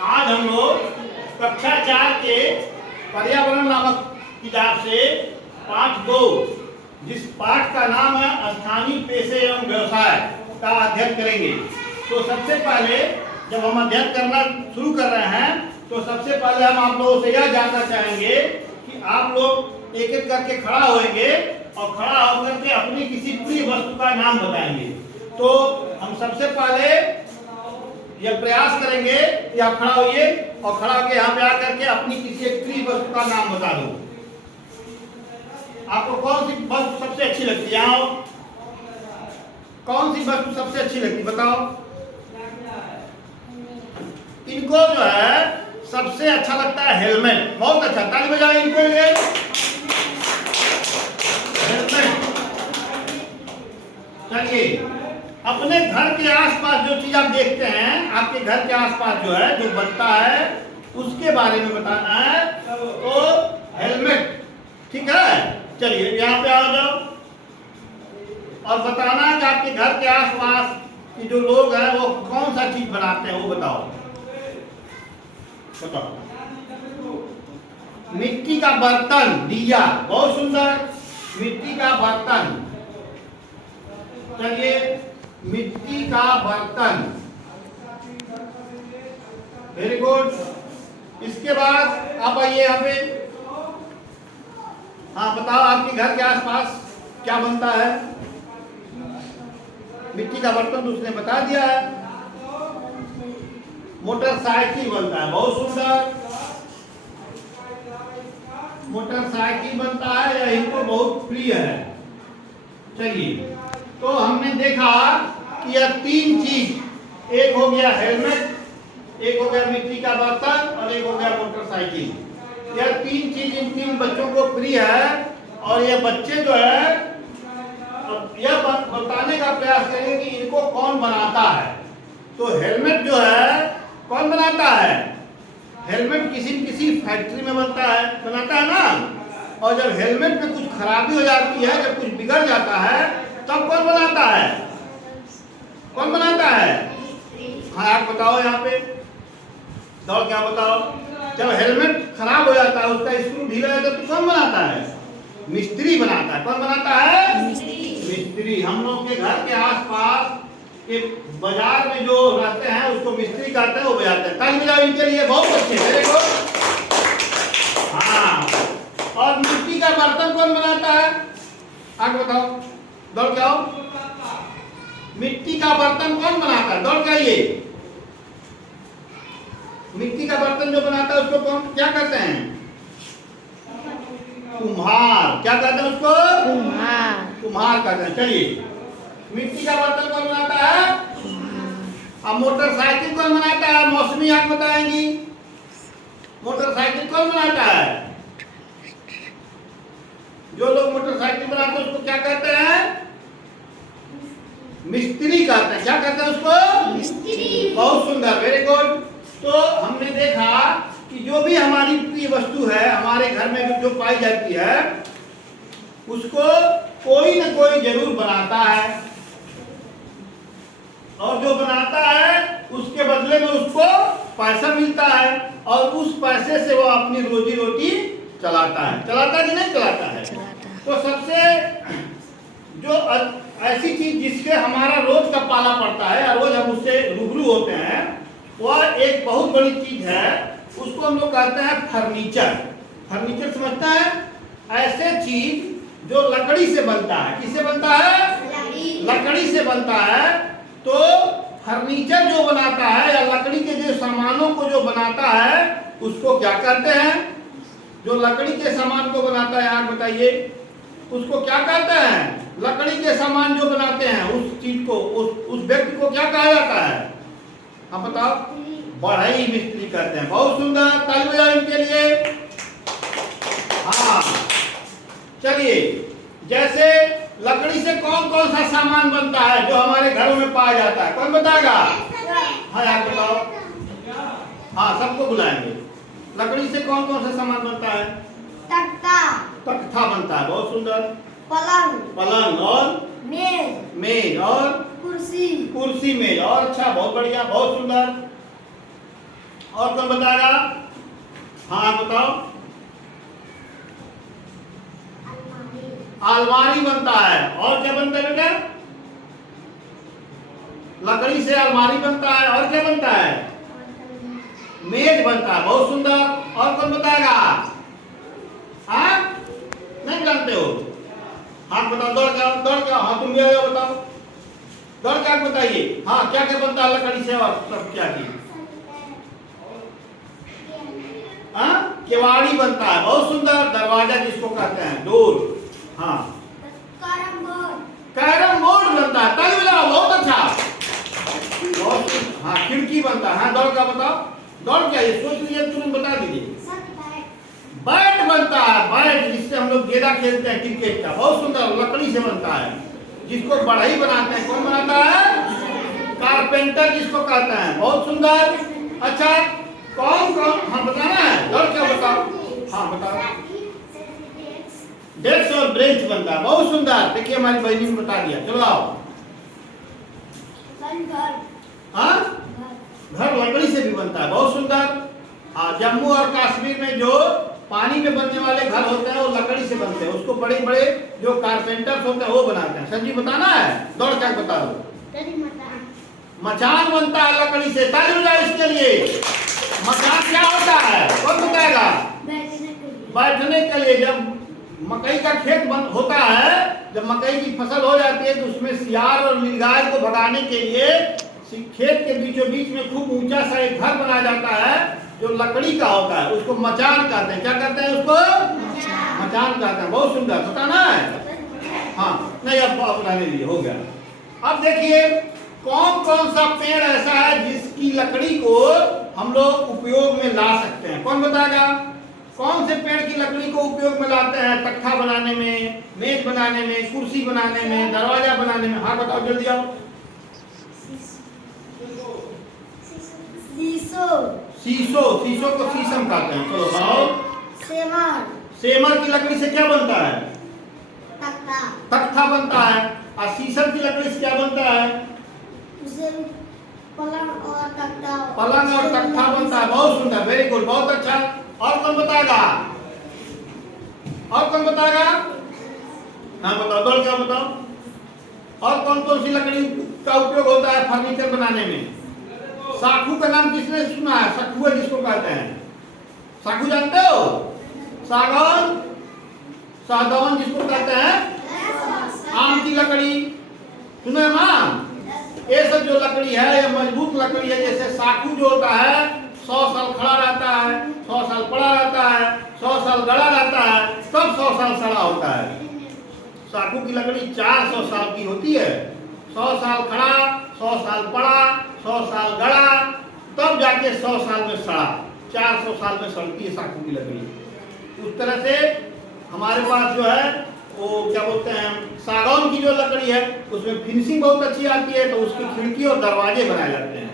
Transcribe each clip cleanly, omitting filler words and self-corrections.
आज हम लोग कक्षा 4 के पर्यावरण नामक किताब से पाठ 2 जिस पाठ का नाम है स्थानीय पेशे एवं व्यवसाय का अध्ययन करेंगे। तो सबसे पहले जब हम अध्ययन करना शुरू कर रहे हैं तो सबसे पहले हम आप लोगों से यह जानना चाहेंगे कि आप लोग एक एक करके खड़ा होएंगे और खड़ा होकर के अपनी किसी प्रिय वस्तु का नाम बताएंगे। तो हम सबसे पहले यह प्रयास करेंगे कि आप खड़ा होइए और खड़ा होकर यहाँ पे आकर के अपनी किसी एक प्रिय वस्तु का नाम बता दो। आपको कौन सी वस्तु सबसे अच्छी लगती है? आओ, कौन सी वस्तु सबसे अच्छी लगती बताओ। इनको जो है सबसे अच्छा लगता है हेलमेट। बहुत अच्छा, ताली बजाएं इनके लिए। हेलमेट। चलिए, अपने घर के आसपास जो चीज आप देखते हैं, आपके घर के आसपास जो है जो बनता है उसके बारे में बताना है। तो हेलमेट, ठीक है। चलिए यहाँ पे आ जाओ और बताना है कि आपके घर के आसपास के जो लोग हैं वो कौन सा चीज बनाते हैं वो बताओ। मिट्टी का बर्तन, दिया, बहुत सुंदर। मिट्टी का बर्तन। चलिए, मिट्टी का बर्तन, वेरी गुड। इसके बाद आप आइए यहाँ पे। हाँ बताओ, आपके घर के आसपास क्या बनता है? मिट्टी का बर्तन तो उसने बता दिया है। मोटरसाइकिल बनता है, बहुत सुंदर। मोटरसाइकिल बनता है, यही तो बहुत प्रिय है। चलिए, तो हमने देखा कि यह तीन चीज, एक हो गया हेलमेट, एक हो गया मिट्टी का बर्तन और एक हो गया मोटरसाइकिल। यह तीन चीज इन तीन बच्चों को प्रिय है और ये बच्चे जो है यह बताने का प्रयास करेंगे कि इनको कौन बनाता है। तो हेलमेट जो है कौन बनाता है? हेलमेट किसी न किसी फैक्ट्री में बनाता है ना। और जब हेलमेट में कुछ खराबी हो जाती है, जब कुछ बिगड़ जाता है, तब कौन बनाता है? कौन बनाता है? हाँ आप बताओ यहाँ पे, दौड़ क्या बताओ। जब हेलमेट खराब हो जाता है, उसका स्क्रू ढीला हो जाता है, तो कौन बनाता है? मिस्त्री बनाता है। कौन बनाता है? मिस्त्री। हम लोग के घर के आसपास के बाजार में जो रहते हैं उसको मिस्त्री कहते हैं, वो बजाते हैं। ताली बजाओ इनके लिए, बहुत अच्छे। देखो, हाँ। और मिट्टी का बर्तन कौन बनाता है? आगे बताओ, दौड़ के आओ। मिट्टी का बर्तन कौन बनाता है? दौड़ के आइए। मिट्टी का बर्तन जो बनाता है उसको कौन क्या कहते हैं? कुम्हार। क्या कहते हैं उसको? कुम्हार। कुम्हार कहते हैं। चलिए, मिट्टी का बर्तन कौन बनाता है? अब मोटरसाइकिल कौन बनाता है? मौसमी आप बताएंगी। मोटरसाइकिल कौन बनाता है? जो लोग मोटरसाइकिल बनाते हैं उसको क्या कहते हैं? मिस्त्री कहते हैं। क्या कहते हैं उसको? मिस्त्री। बहुत सुंदर, वेरी गुड। तो हमने देखा कि जो भी हमारी प्रिय वस्तु है हमारे घर में जो पाई जाती है उसको कोई न कोई जरूर बनाता है, और जो बनाता है उसके बदले में उसको पैसा मिलता है और उस पैसे से वो अपनी रोजी रोटी चलाता है। चलाता कि नहीं चलाता है? तो सबसे जो ऐसी चीज जिससे हमारा रोज का पाला पड़ता है या रोज हम उससे रूबरू होते हैं, वह एक बहुत बड़ी चीज है, उसको हम लोग कहते हैं फर्नीचर। फर्नीचर समझते हैं? ऐसे चीज जो लकड़ी से बनता है। किससे बनता है? लकड़ी से बनता है। तो फर्नीचर जो बनाता है या लकड़ी के जो सामानों को जो बनाता है उसको क्या कहते हैं? जो लकड़ी के सामान को बनाता है, आप बताइए, उसको क्या कहते हैं? लकड़ी के सामान जो बनाते हैं उस चीज को, उस व्यक्ति को क्या कहा जाता है? आप बताओ। बढ़ई मिस्त्री कहते हैं। बहुत सुंदर, ताली बजाओ इनके लिए। हाँ, चलिए, जैसे लकड़ी से कौन कौन सा सामान बनता है जो हमारे घरों में पाया जाता है? कौन बताएगा? हाँ यार बताओ। हाँ, सबको बुलाएंगे। लकड़ी से कौन कौन सा सामान बनता है? तख्ता। तख्ता बनता है, बहुत सुंदर। पलंग। पलंग और मेज। मेज और कुर्सी। कुर्सी मेज और अच्छा, बहुत बढ़िया, बहुत सुंदर। और कौन बताएगा? हाँ बताओ। अलमारी बनता है। और क्या बनता है बेटा? लकड़ी से अलमारी बनता है। और क्या बनता है? मेज बनता है। बहुत सुंदर। और कौन बताएगा? हाँ नहीं जानते हो? हाथ बताओ। दौड़ क्या? हाँ तुम भी आ जाओ, बताओ। दौड़ क्या बताइए। हाँ क्या क्या बनता है लकड़ी से? और सब क्या चीज? हाँ केवाड़ी बनता है। बहुत सुंदर। दरवाजा जिसको कहते हैं, डोर। हाँ कैरम बोर्ड बनता है। ताली बजाओ। बहुत अच्छा। बहुत। हाँ खिड़की बनता है। हाँ दौड़ क्या बताओ? दौड़ क्या? ये सोच लीजिए, तुरंत बता दीजिए। बैट बनता है। बैट जिससे हम लोग गेंदा खेलते हैं क्रिकेट का। बहुत सुंदर लकड़ी से बनता है। जिसको बढ़ई बनाते हैं, कौन बनाता है? कारपेंटर जिसको कहते हैं। बहुत सुंदर। अच्छा कौन कौन? हाँ बताना है। दौड़ क्या बताओ? हाँ बताओ। डेस्क और ब्रेंच बनता है। बहुत सुंदर। देखिए हमारी बहनी ने बता दिया। चलो आओ। हाँ घर लकड़ी से भी बनता है। बहुत सुंदर। जम्मू और कश्मीर में जो पानी में बनने वाले घर होते हैं वो लकड़ी से बनते हैं। उसको बड़े बड़े जो कारपेंटर्स होते हैं वो बनाते हैं। संजीव बताना है। दौड़ क्या बता दो? मचान बनता है लकड़ी से। ताली बजाओ इसके लिए। मचान क्या होता है? कौन बताएगा? बैठने के लिए। जब मकई का खेत बंद होता है, जब मकई की फसल हो जाती है तो उसमें सियार और नीलगाय को भगाने के लिए खेत के बीचों बीच में खूब ऊंचा सा एक घर बनाया जाता है जो लकड़ी का होता है। उसको मचान कहते हैं। क्या कहते हैं उसको? मचान कहते हैं। बहुत सुंदर। बताना है। हाँ नहीं अब बताने लिए हो गया। अब देखिए कौन कौन सा पेड़ ऐसा है जिसकी लकड़ी को हम लोग उपयोग में ला सकते हैं? कौन बताएगा? कौन से पेड़ की लकड़ी को उपयोग में लाते हैं? तख्ता बनाने में, मेज बनाने में, कुर्सी बनाने में, दरवाजा बनाने में। हाँ बताओ जल्दी आओ। शीशो। शीशो को शीशम कहते हैं। चलो बताओ। सेमर की लकड़ी से क्या बनता है? तख्ता बनता है। और शीशम की लकड़ी से क्या बनता है? पलंग और तख्ता बनता है। बहुत सुंदर। Very good. बहुत अच्छा। और कौन बताएगा? और कौन बताएगा? हाँ बताओ। दौड़ क्या बताओ। और कौन कौन सी लकड़ी का उपयोग होता है फर्नीचर बनाने में? साखू का नाम किसने सुना है? सखुआ जिसको कहते हैं। साखू जानते हो? सागौन, सागौन जिसको कहते हैं। आम की लकड़ी सुना है नाम? ये सब जो लकड़ी है ये मजबूत लकड़ी है। जैसे साखू जो होता है 100 साल खड़ा रहता है, 100 साल पड़ा रहता है, 100 साल गड़ा रहता है, तब 100 साल सड़ा होता है। साखू की लकड़ी 400 साल की होती है। 100 साल खड़ा, 100 साल पड़ा, 100 साल गड़ा, तब जाके 100 साल में सड़ा। 400 साल में सड़ती है साखू की लकड़ी। उस तरह से हमारे पास जो है वो क्या बोलते हैं, सागौन की जो लकड़ी है उसमें फिनिशिंग बहुत अच्छी आती है, तो उसकी खिड़की और दरवाजे बनाए जाते हैं।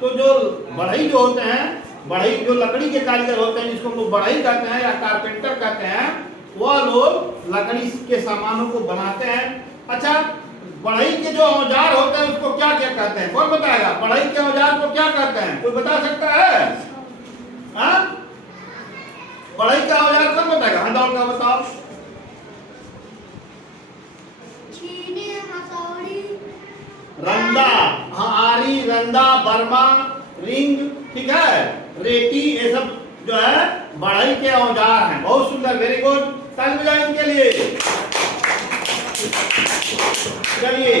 तो जो बढ़ई जो होते हैं, बढ़ई जो लकड़ी के कारीगर होते हैं जिसको हम लोग बढ़ई कहते हैं या कारपेंटर कहते हैं, वह लोग लकड़ी के सामानों को बनाते हैं। अच्छा बढ़ई के जो औजार होते हैं उसको क्या क्या कहते हैं? कौन बताएगा? बढ़ई के औजार को क्या कहते हैं? कोई बता सकता है? हाँ बढ़ई का औजार कौन बताएगा? हाँ दौड़ का बताओ। रंदा। हाँ आरी, रंदा, बर्मा, रिंग, ठीक है, रेती, ये सब जो है बढ़ई के औजार हैं। बहुत सुंदर। Very good. ताली बजाएं इनके लिए। चलिए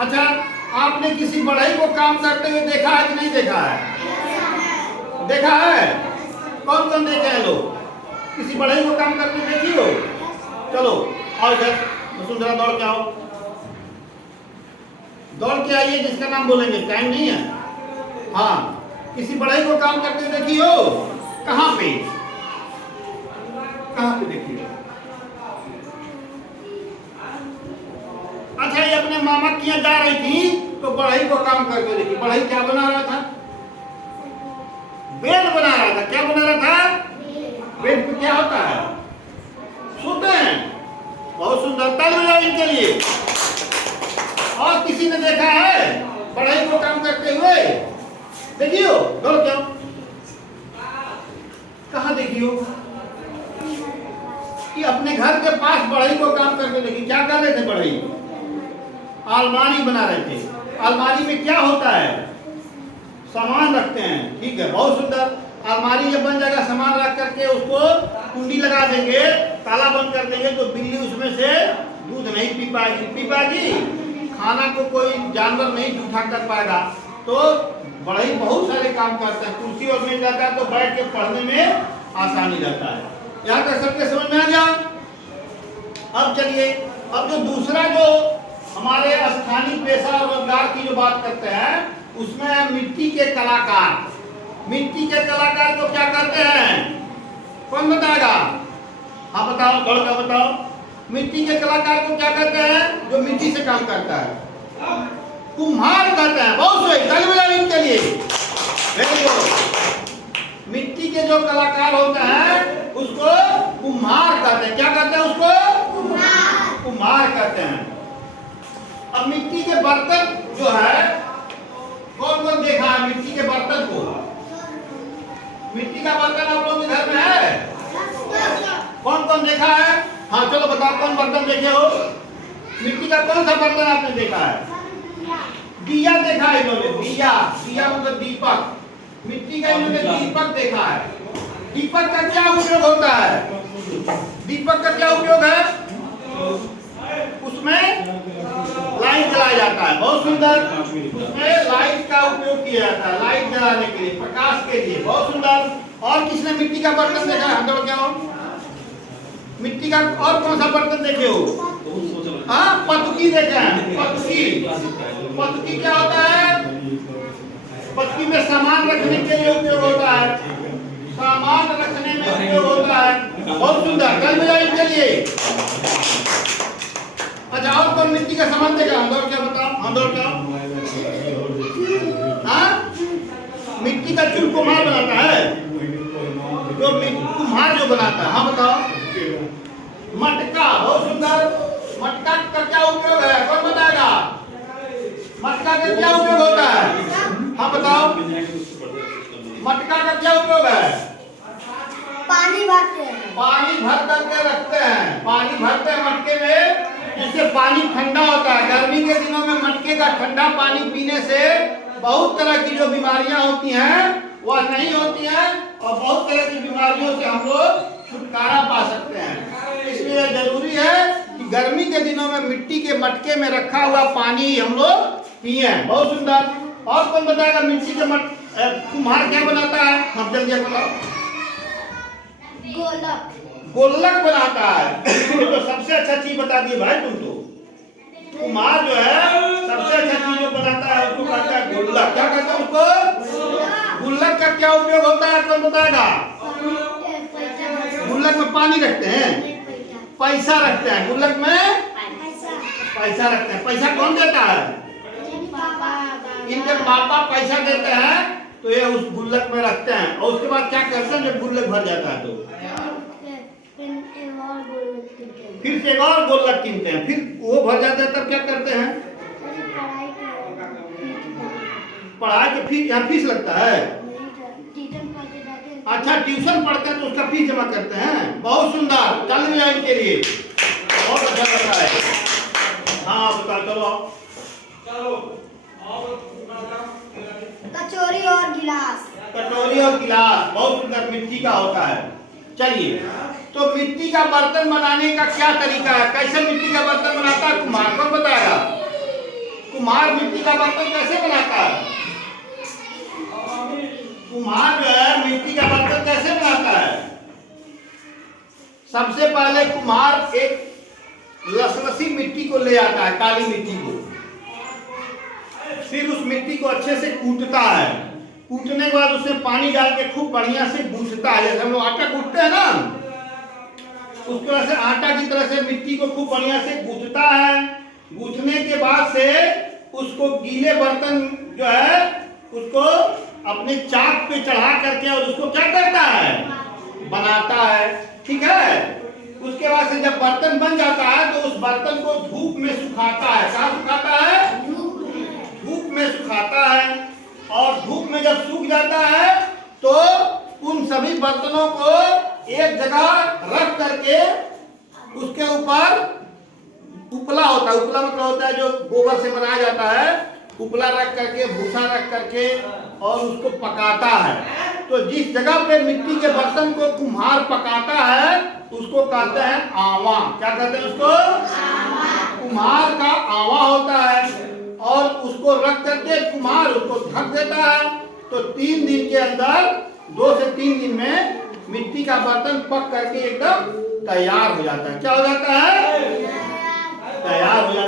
अच्छा आपने किसी बढ़ई को काम करते हुए देखा है कि नहीं देखा है? देखा है। कौन कौन देखे हैं लोग? किसी बढ़ई को काम करते देखी हो? चलो और इधर वसुंधरा दौड़ के आओ। दौड़ के आइए। जिसका नाम बोलेंगे, टाइम नहीं है। हाँ किसी बढ़ई को काम करते देखी हो? कहाँ पे? कहाँ पे देखी हो? अच्छा ये अपने मामा की यहाँ जा रही थी तो बढ़ई को काम करके देखी। बढ़ई क्या बना रहा था? बेड बना रहा था। क्या बना रहा था? बेड पे क्या होता है? सोते हैं। बहुत सुंदर। ताली बजाओ इनके लिए। और किसी ने देखा है बढ़ई को काम करते हुए? देखियो दौड़ जाओ। देखी हो कि अपने घर के पास बढ़ई को काम करके देखी। क्या कर रहे थे बढ़ई? अलमारी बना रहे थे। अलमारी में क्या होता है? सामान रखते हैं। ठीक है, बहुत सुंदर। अलमारी जब बन जाएगा, सामान रख करके उसको कुंडी लगा देंगे, ताला बंद कर देंगे, तो बिल्ली उसमें से दूध नहीं पी पाएगी। पी पाएगी? खाना को कोई जानवर नहीं जूठा कर पाएगा। तो बढ़ई बहुत सारे काम करते हैं। कुर्सी और मिल जाता है तो बैठ के पढ़ने में आसानी रहता है। यहाँ तक सबके समझ में आ गया? अब चलिए, अब जो दूसरा जो हमारे स्थानीय पेशा और रोजगार की जो बात करते हैं, उसमें है मिट्टी के कलाकार। मिट्टी के कलाकार को क्या करते हैं? कौन बताएगा? हाँ बताओ, लड़का बताओ। मिट्टी के कलाकार को क्या कहते हैं? जो मिट्टी से काम करता है। कुम्हार कहते हैं। बहुत सही, ताली बजाओ इनके लिए। Very good. मिट्टी के जो कलाकार होते हैं उसको कुम्हार कहते हैं। क्या कहते हैं उसको? कुम्हार। कुम्हार कहते हैं। अब मिट्टी के बर्तन जो है, कौन कौन देखा है मिट्टी के बर्तन को? मिट्टी का बर्तन आप लोगों के घर में है? कौन कौन देखा है? हाँ चलो बताओ, कौन बर्तन देखे हो? मिट्टी का कौन सा बर्तन आपने देखा है? दिया देखा है इन्होंने। दिया, दिया मतलब दीपक। मिट्टी का इन्होंने दीपक देखा है। दीपक का क्या उपयोग होता है? दीपक का क्या उपयोग है? उसमें लाइट जलाया जाता है। बहुत सुंदर। उसमें लाइट का उपयोग किया जाता है, लाइट जलाने के लिए, प्रकाश के लिए। बहुत सुंदर। और किसने मिट्टी का बर्तन देखा है? हाथ क्या हो? मिट्टी का और कौन सा बर्तन देखे हो? हाँ, पतुकी देखे हैं। पतुकी, पतुकी क्या होता है? पतुकी में सामान रखने के लिए उपयोग होता है। सामान रखने में उपयोग होता है। बहुत सुंदर, कल बजाओ इनके लिए। अच्छा, और कौन मिट्टी का सामान देखा? अंदर क्या बताओ? अंदर क्या? हाँ, मिट्टी का चूल कुम्हार बनाता है। जो कुम्हार जो बनाता है। हाँ बताओ। मटका, बहुत सुंदर। मटका का क्या उपयोग है? कौन बताएगा? मटका का क्या उपयोग होता है? हाँ बताओ। मटका का क्या उपयोग है? पानी भरते हैं। पानी भर करके रखते हैं। पानी भरते हैं मटके में, जिससे पानी ठंडा होता है। गर्मी के दिनों में मटके का ठंडा पानी पीने से बहुत तरह की जो बीमारियां होती हैं वह नहीं होती हैं, और बहुत तरह की बीमारियों से हम लोग छुटकारा पा सकते हैं। इसलिए जरूरी है कि गर्मी के दिनों में मिट्टी के मटके में रखा हुआ पानी हम लोग पिए। बहुत सुंदर। और कौन बताएगा मिट्टी के कुम्हार क्या बनाता है? हम जल्दी बताओ। गोलक। गोलक बनाता है। तो सबसे अच्छा चीज बता दी भाई तुम तो। कुम्हार जो है सबसे अच्छा चीज जो बनाता है उसको कहता है गोलक। क्या कहता है उसको? गुल्लक का क्या उपयोग होता है? कौन बताएगा? गुल्लक में पानी रखते हैं, पैसा रखते हैं। गुल्लक में पैसा रखते हैं। पैसा कौन देता है? इनके पापा पैसा देते हैं, तो ये उस गुल्लक में रखते हैं। और उसके बाद क्या करते हैं? जब गुल्लक भर जाता है तो फिर से एक और गोलक कीनते हैं। फिर वो भर जाता है तब क्या करते हैं? पढ़ाई के फीस, यहाँ फीस लगता है। अच्छा, ट्यूशन पढ़ते हैं तो उसका फीस जमा करते हैं। बहुत सुंदर, चल मिला इनके लिए। बहुत अच्छा लगता है। हाँ बता, चलो कचौरी और गिलास। कटोरी और गिलास बहुत सुंदर मिट्टी का होता है। चलिए, तो मिट्टी का बर्तन बनाने का क्या तरीका है? कैसे मिट्टी का बर्तन बनाता है? कुम्हार कौन बताएगा? कुम्हार मिट्टी का बर्तन कैसे बनाता है? कुम्हार जो है मिट्टी का बर्तन कैसे बनाता है? सबसे पहले कुम्हार एक लसलसी मिट्टी को ले आता है, काली मिट्टी को। फिर उस मिट्टी को अच्छे से कूटता है। कूटने के बाद उसमें पानी डाल के खूब बढ़िया से गूंथता है। जैसे हम लोग आटा कूटते हैं ना, उस तरह से आटा की तरह से मिट्टी को खूब बढ़िया से गूंथता है। गूंथने के बाद से उसको गीले बर्तन जो है उसको अपने चाक पे चढ़ा करके और उसको क्या करता है? बनाता है। ठीक है। उसके बाद से जब बर्तन बन जाता है तो उस बर्तन को धूप में सुखाता है। कहाँ सुखाता है? धूप में सुखाता है। और धूप में जब सूख जाता है तो उन सब सभी बर्तनों को एक जगह रख करके उसके ऊपर उपला होता है, उपला मतलब होता है जो गोबर से बनाया जाता है, उपला रख करके भूसा रख करके और उसको पकाता है। तो जिस जगह पे मिट्टी के बर्तन को कुम्हार पकाता है उसको कहते हैं आवा। क्या कहते हैं उसको? कुम्हार का आवा होता है। और उसको रख करके कुम्हार उसको ढक देता है। तो 3 दिन के अंदर 2 से 3 दिन में मिट्टी का बर्तन पक करके एकदम तैयार हो जाता है। क्या हो जाता है? तैयार हो जाता है।